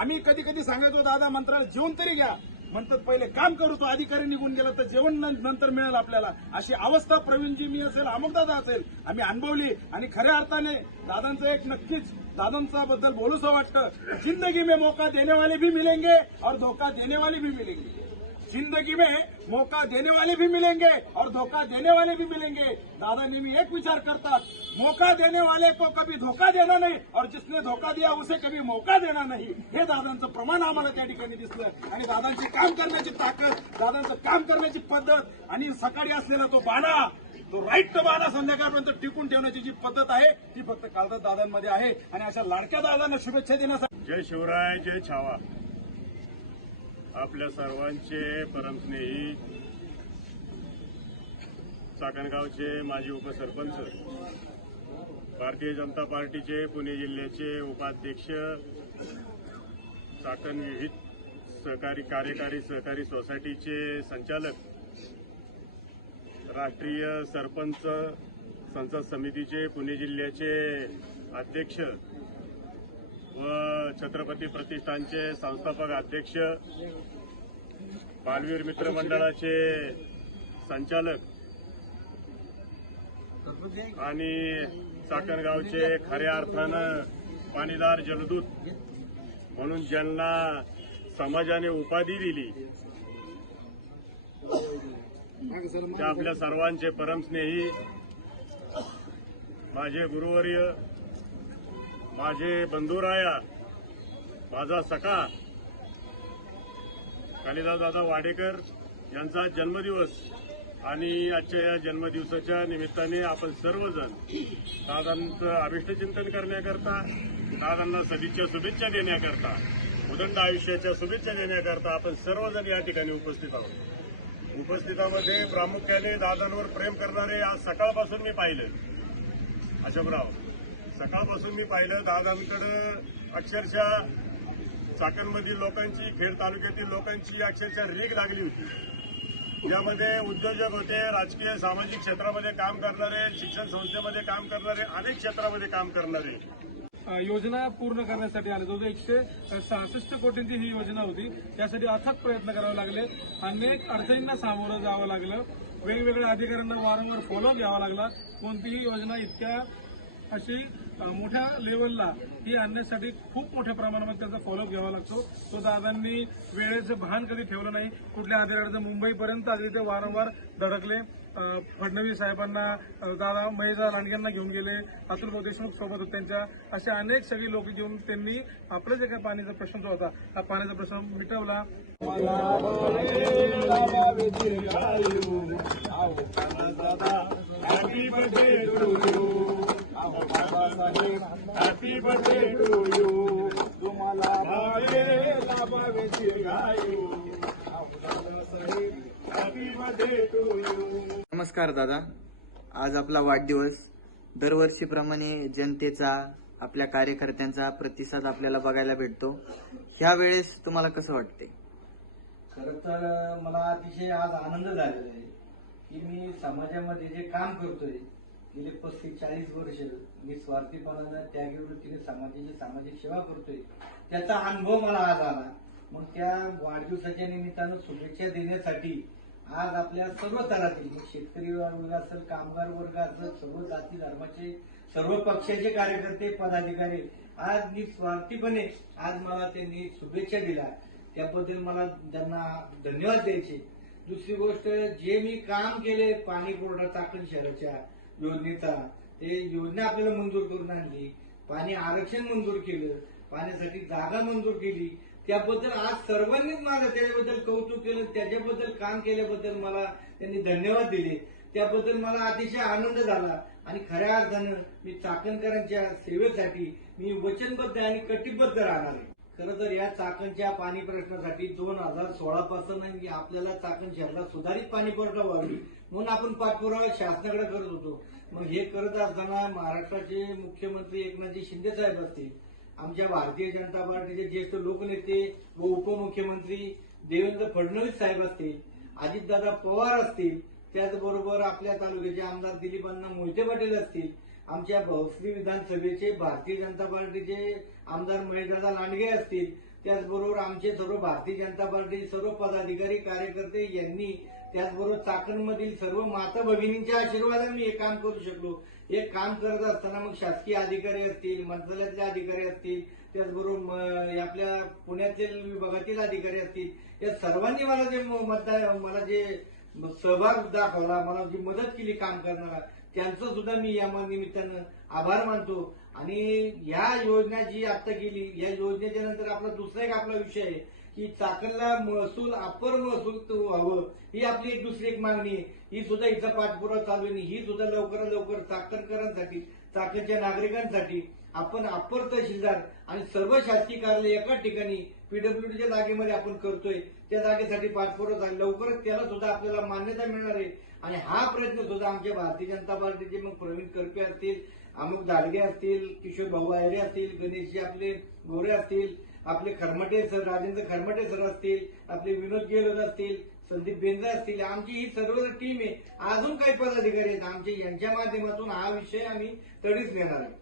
आम्ही कधी कधी सांगायचो दादा मंत्राला जेवण तरी घ्या. म्हणतात पहिले काम करू तो अधिकारी निघून गेला तर जेवण नंतर मिळेल आपल्याला. अशी अवस्था प्रवीणजी मी असेल अमोकदादा असेल आम्ही अनुभवली. आणि खऱ्या अर्थाने दादांचं एक नक्कीच दादांचा बद्दल बोलूसं वाटतं. जिंदगी में मौका देने वाले भी मिलेंगे और धोका देने वाले भी मिलेंगे. जिंदगी में मौका देने वाले भी मिलेंगे और धोखा देने वाले भी मिलेंगे। दादा नेहमी एक विचार करतात मौका देने वाले को कभी धोखा देना नहीं और जिसने धोखा दिया उसे कभी मौका देना नाही। हे दादांचं प्रमाण आम्हाला त्या ठिकाणी दिसलं आणि दादांची काम करण्याची ताकद दादांचं काम करण्याची पद्धत आणि सकाळी असलेला तो बाणा तो राईट बाणा संध्याकाळपर्यंत टिकून ठेवण्याची जी पद्धत आहे ती फक्त कालदास दादांमध्ये आहे. आणि अशा लाडक्या दादांना शुभेच्छा देण्यासाठी जय शिवराय जय छावा. आपल्या सर्वांचे परमस्नेही चाकणगावचे माजी उपसरपंच भारतीय जनता पार्टीचे पुणे जिल्ह्याचे उपाध्यक्ष चाकण विहित सहकारी कार्यकारी सहकारी सोसायटीचे संचालक राष्ट्रीय सरपंच संसद समितीचे पुणे जिल्ह्याचे अध्यक्ष व छत्रपती प्रतिष्ठानचे संस्थापक अध्यक्ष बालवीर मित्र मंडळाचे संचालक आणि चाकणगावचे खऱ्या अर्थानं पाणीदार जलदूत म्हणून ज्यांना समाजाने उपाधी दिली त्या आपल्या सर्वांचे परमस्नेही माझे गुरुवर्य माझे बंधुराया माझा सखा कालिदास दादा वाडेकर यांचा जन्मदिवस आणि आजच्या या जन्मदिवसाच्या निमित्ताने आपण सर्वजण दादांचं अभिष्टचिंतन करण्याकरता दादांना सदिच्छा शुभेच्छा देण्याकरता उदंड आयुष्याच्या शुभेच्छा देण्याकरता आपण सर्वजण या ठिकाणी उपस्थित आहोत. उपस्थितामध्ये प्रामुख्याने दादांवर प्रेम करणारे आज सकाळपासून मी पाहिलं. अशोकराव सकाळपासून मी पाहिलं दादांकडं अक्षरशः चाकणमधील लोकांची खेड तालुक्यातील लोकांची अक्षरशः रीग लागली होती. ज्यामध्ये उद्योजक होते राजकीय सामाजिक क्षेत्रामध्ये काम करणारे शिक्षण संस्थेमध्ये काम करणारे अनेक क्षेत्रामध्ये काम करणारे. योजना पूर्ण करण्यासाठी आले जवळजवळ एकशे सहासष्ट कोटींची ही योजना होती. त्यासाठी अथक प्रयत्न करावे लागले. अनेक अडचणींना सामोरं जावं लागलं. वेगवेगळ्या अधिकाऱ्यांना वारंवार फॉलो घ्यावा लागला. कोणतीही योजना इतक्या अशी मोठ्या लेवलला ही आणण्यासाठी खूप मोठ्या प्रमाणामध्ये त्याचा फॉलोअप घ्यावा लागतो. तो दादांनी वेळेचं भान कधी ठेवलं नाही. कुठल्या अधिकाऱ्याचं मुंबईपर्यंत आधी ते वारंवार धडकले. फडणवीस साहेबांना दादा महेशदा लांडग्यांना घेऊन गेले. अतुल देशमुख सोबत होते त्यांच्या. असे अनेक सगळी लोक घेऊन त्यांनी आपलं जे काही पाण्याचा प्रश्न जो होता हा पाण्याचा प्रश्न मिटवला. Happy birthday happy birthday to you तुम्हाला हॅपी बर्थडे टू यू नमस्कार दादा. आज आपला वाढदिवस. दरवर्षीप्रमाणे जनतेचा आपल्या कार्यकर्त्यांचा प्रतिसाद आपल्याला बघायला भेटतो. ह्या वेळेस तुम्हाला कसं वाटते खरं तर मला अतिशय आज आनंद झालेला आहे की मी समाजामध्ये जे काम करतोय गेले पस्तीस चाळीस वर्ष मी स्वार्थीपणानं त्यागी वृत्तीने समाजाची सामाजिक सेवा करतोय. त्याचा अनुभव मला आज आला. मग त्या वाढदिवसाच्या निमित्तानं शुभेच्छा देण्यासाठी आज आपल्या सर्व तरातील शेतकरी वर्ग असेल कामगार वर्ग असेल सर्व जाती धर्माचे सर्व पक्षाचे कार्यकर्ते पदाधिकारी आज निस्वार्थीपणे आज मला त्यांनी शुभेच्छा दिल्या. त्याबद्दल मला त्यांना धन्यवाद द्यायचे. दुसरी गोष्ट जे मी काम केले पाणी पुरवठा चाकण शहराच्या योजनेचा. ते योजना आपल्याला मंजूर करून आणली. पाणी आरक्षण मंजूर केलं. पाण्यासाठी जागा मंजूर केली. त्याबद्दल आज सर्वांनीच माझं त्याच्याबद्दल कौतुक केलं. त्याच्याबद्दल काम केल्याबद्दल मला त्यांनी धन्यवाद दिले. त्याबद्दल मला अतिशय आनंद झाला. आणि खऱ्या अर्थानं मी चाकणकरांच्या सेवेसाठी मी वचनबद्ध आणि कटिबद्ध राहणार आहे. खरं तर या चाकणच्या पाणी प्रश्नासाठी दोन हजार सोळा पासून आपल्याला चाकण शहराला सुधारित पाणी पुरवठा व्हावी म्हणून आपण पाठपुरावा शासनाकडे करत होतो. मग हे करत असताना महाराष्ट्राचे मुख्यमंत्री एकनाथजी शिंदे साहेब असतील आमच्या भारतीय जनता पार्टीचे ज्येष्ठ लोकनेते व उपमुख्यमंत्री देवेंद्र फडणवीस साहेब असतील अजितदादा पवार असतील त्याचबरोबर आपल्या तालुक्याचे आमदार दिलीप अण्णा मोहिते पाटील असतील आमच्या भोसरी विधानसभेचे भारतीय जनता पार्टीचे आमदार महेशदादा लांडगे असतील त्याचबरोबर आमचे सर्व भारतीय जनता पार्टी सर्व पदाधिकारी कार्यकर्ते यांनी त्याचबरोबर चाकणमधील सर्व माता भगिनींच्या आशीर्वादाने मी हे काम करू शकलो. हे काम करत असताना मग शासकीय अधिकारी असतील मंत्रालयातले अधिकारी असतील त्याचबरोबर आपल्या पुण्यातील विभागातील अधिकारी असतील या सर्वांनी मला जे म- मतदार मला जे सहभाग दाखवला मला जी मदत केली काम करणारा त्यांचं सुद्धा मी या निमित्तानं आभार मानतो. आणि या योजना जी आता केली या योजनेच्या नंतर आपला दुसरा एक आपला विषय आहे की चाकणला महसूल अपर महसूल व्हावं ही आपली एक दुसरी एक मागणी आहे. ही सुद्धा हिचा पाठपुरावा चालू आहे ही सुद्धा लवकरात लवकर चाकणकरांसाठी चाकणच्या नागरिकांसाठी आपण अपर तहसीलदार आणि सर्व शासकीय कार्यालय एकाच ठिकाणी पीडब्ल्यूडीच्या जागेमध्ये आपण करतोय. त्या जागेसाठी पाठपुरावा झाला लवकरच त्याला सुद्धा आपल्याला मान्यता मिळणार आहे. आणि हा प्रयत्न सुद्धा आमच्या भारतीय जनता पार्टीचे मग प्रवीण करपे असतील अमुक दाडगे असतील किशोर भाऊ आयरे असतील गणेशजी आपले गोरे असतील आपले खरमटे सर राजेंद्र खरमटे सर असतील आपले विनोद गेलोद असतील संदीप बेंद्रे असतील आमची ही सर्व टीम आहे. अजून काही पदाधिकारी आहेत. आमचे यांच्या माध्यमातून हा विषय आम्ही तडीच नेणार आहे.